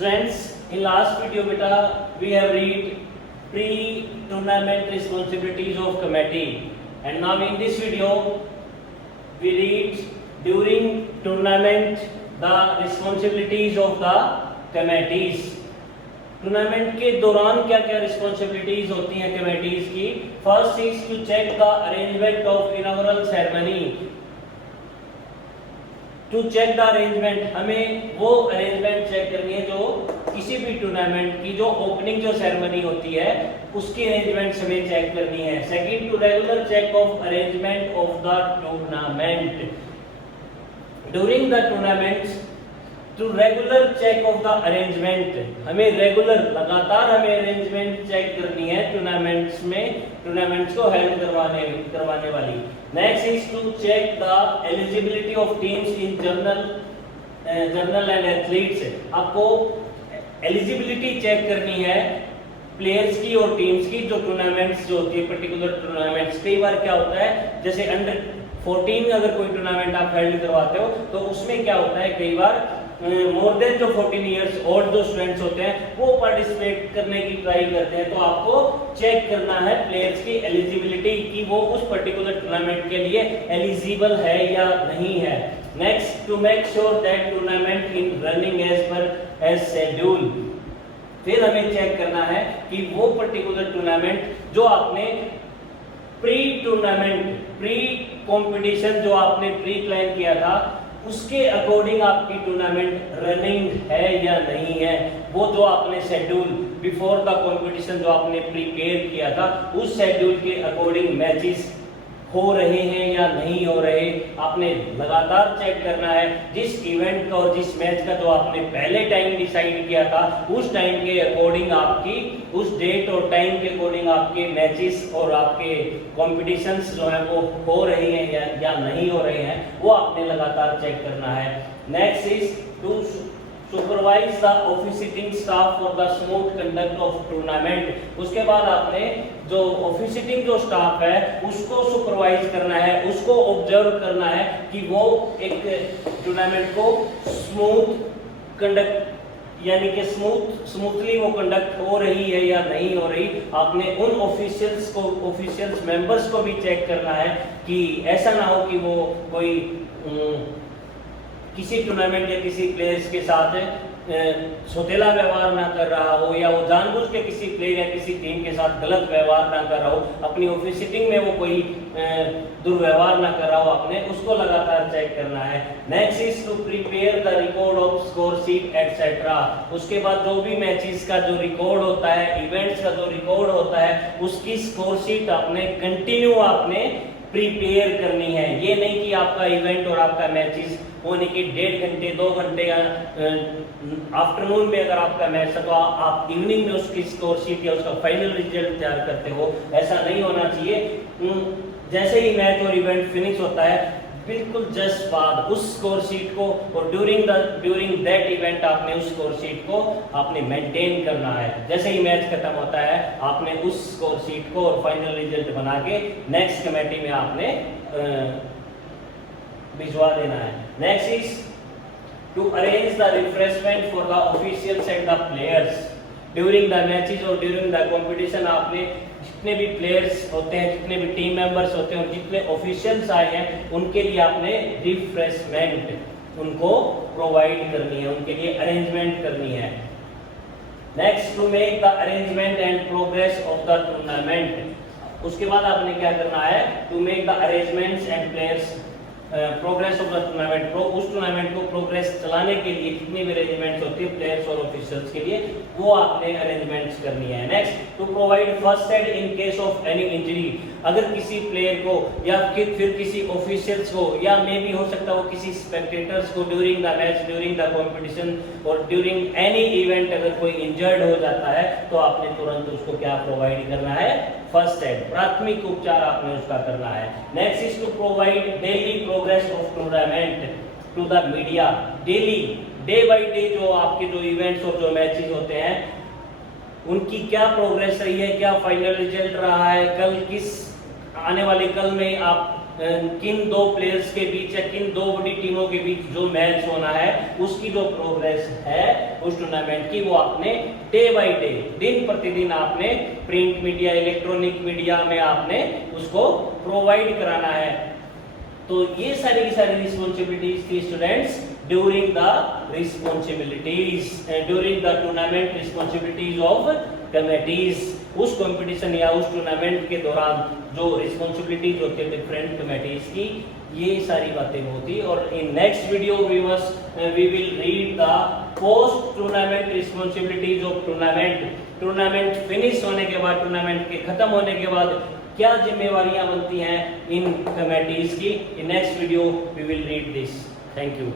Students, in last video beta we have read pre-tournament responsibilities of committee, and now in this video we read during tournament the responsibilities of the committees. Tournament के दौरान क्या क्या responsibilities होती हैं committees की. First is to check the arrangement of inaugural ceremony. To check the arrangement, हमें वो arrangement check करनी है जो किसी भी टूर्नामेंट की जो ओपनिंग जो सेरेमनी होती है उसकी अरेंजमेंट हमें चेक करनी है. Second, to regular check of arrangement of the tournament during the tournament. To regular check of the arrangement, हमें रेगुलर लगातार हमें अरेंजमेंट चेक करनी है टूर्नामेंट्स में, टूर्नामेंट्स को हेल्ड करवाने वाली. Next is to check the eligibility of teams in general and athletes. आपको एलिजिबिलिटी चेक करनी है प्लेयर्स की और टीम्स की जो टूर्नामेंट्स जो होती है पर्टिकुलर टूर्नामेंट्स. कई बार क्या होता है जैसे अंडर 14 अगर कोई टूर्नामेंट आप हेल्ड करवाते हो तो उसमें क्या होता है कई बार मोर देन जो 14 इयर्स ओल्ड जो स्टूडेंट्स होते हैं वो पार्टिसिपेट करने की ट्राई करते हैं. तो आपको चेक करना है प्लेयर्स की एलिजिबिलिटी कि वो उस पर्टिकुलर टूर्नामेंट के लिए एलिजिबल है या नहीं है. Next, to make sure that tournament in running as per as schedule. फिर हमें चेक करना है कि वो पर्टिकुलर टूर्नामेंट जो आपने प्री टूर्नामेंट प्री कंपटीशन जो आपने प्री प्लान किया था उसके अकॉर्डिंग आपकी टूर्नामेंट रनिंग है या नहीं है. वो जो आपने शेड्यूल बिफोर द कंपटीशन जो आपने प्रिपेयर किया था उस शेड्यूल के अकॉर्डिंग मैचेस हो रहे हैं या नहीं हो रहे, आपने लगातार चेक करना है. जिस इवेंट का और जिस मैच का जो आपने पहले टाइम डिसाइड किया था उस टाइम के अकॉर्डिंग आपकी उस डेट और टाइम के अकॉर्डिंग आपके मैचेस और आपके कॉम्पिटिशन्स जो है वो हो रहे हैं या नहीं हो रहे हैं, वो आपने लगातार चेक करना है. Next is to supervise the officiating staff for the smooth conduct of tournament. उसके बाद आपने जो ऑफिशिएटिंग जो स्टाफ है उसको सुपरवाइज करना है, उसको ऑब्जर्व करना है कि वो एक टूर्नामेंट को स्मूथ कंडक्ट यानी कि स्मूथली वो कंडक्ट हो रही है या नहीं हो रही. आपने उन ऑफिशियल्स मेंबर्स को भी चेक करना है कि ऐसा ना हो कि वो कोई किसी टूर्नामेंट या किसी प्लेयर्स के साथ सौतेला व्यवहार ना कर रहा हो या वो जानबूझ के किसी प्लेयर या किसी टीम के साथ गलत व्यवहार ना कर रहा हो, अपनी ऑफिशिएटिंग में वो कोई दुर्व्यवहार ना कर रहा हो, आपने उसको लगातार चेक करना है. Next is to prepare the record of score sheet etcetera. उसके बाद जो भी मैचेस का जो रिकॉर्ड होता है, इवेंट्स का जो रिकॉर्ड होता है, उसकी स्कोर शीट आपने कंटिन्यू आपने प्रिपेयर करनी है. ये नहीं कि आपका इवेंट और आपका मैचेस होने के 1.5 घंटे 2 घंटे या आफ्टरनून में अगर आपका मैच है तो आप इवनिंग में उसकी स्कोर शीट या उसका फाइनल रिजल्ट तैयार करते हो, ऐसा नहीं होना चाहिए. जैसे ही मैच और इवेंट फिनिश होता है बिल्कुल जस्ट बाद उस स्कोर शीट को और ड्यूरिंग दैट इवेंट आपने उस स्कोर शीट को आपने मेंटेन करना है. जैसे ही मैच खत्म होता है आपने उस स्कोर शीट को और फाइनल रिजल्ट बना के नेक्स्ट कमेटी में आपने भिजवा देना है. Next is to arrange the refreshment for the officials and the players during the matches और ड्यूरिंग द कंपटीशन. आपने जितने भी प्लेयर्स होते हैं, जितने भी टीम मेंबर्स होते हैं और जितने ऑफिशियल्स आए हैं उनके लिए आपने रिफ्रेशमेंट उनको प्रोवाइड करनी है, उनके लिए अरेंजमेंट करनी है. Next, to make the arrangement and progress of the tournament. उसके बाद आपने क्या करना है, to make the arrangements and players progress of the tournament. उस टूर्नामेंट को प्रोग्रेस चलाने के लिए जितनी भी अरेंजमेंट्स होती है प्लेयर्स और ऑफिशियल्स के लिए वो आपने अरेंजमेंट्स करनी है. Next, to provide first aid in case of any injury. अगर किसी प्लेयर को या फिर किसी ऑफिशियल्स को या मे भी हो सकता है वो किसी स्पेक्टेटर्स को during the match, during the competition और ड्यूरिंग एनी इवेंट अगर कोई इंजर्ड हो जाता है तो आपने तुरंत उसको क्या प्रोवाइड करना है, फर्स्ट एड, प्राथमिक उपचार आपने उसका करना है. Next is to provide daily progress of tournament to the media. Daily day by day जो आपके जो इवेंट्स और जो मैचेस होते हैं उनकी क्या प्रोग्रेस रही है, क्या फाइनल रिजल्ट रहा है, कल किस आने वाले कल में आप किन दो प्लेयर्स के बीच या किन दो बड़ी टीमों के बीच जो मैच होना है उसकी जो प्रोग्रेस है उस टूर्नामेंट की, वो आपने डे बाय डे, दिन प्रतिदिन आपने प्रिंट मीडिया, इलेक्ट्रॉनिक मीडिया में आपने उसको प्रोवाइड कराना है। तो ये सारी की सारी रिस्पॉन्सिबिलिटीज थी students during the tournament responsibilities of committees. उस कंपटीशन या उस टूर्नामेंट के दौरान जो रिस्पॉन्सिबिलिटीज होती है डिफरेंट कमेटीज की, ये सारी बातें होती। और in next video we will read the post tournament responsibilities of tournament finish होने के बाद, टूर्नामेंट के खत्म होने के बाद क्या जिम्मेवारियां बनती हैं इन कमेटीज की। In next video we will read this. Thank you.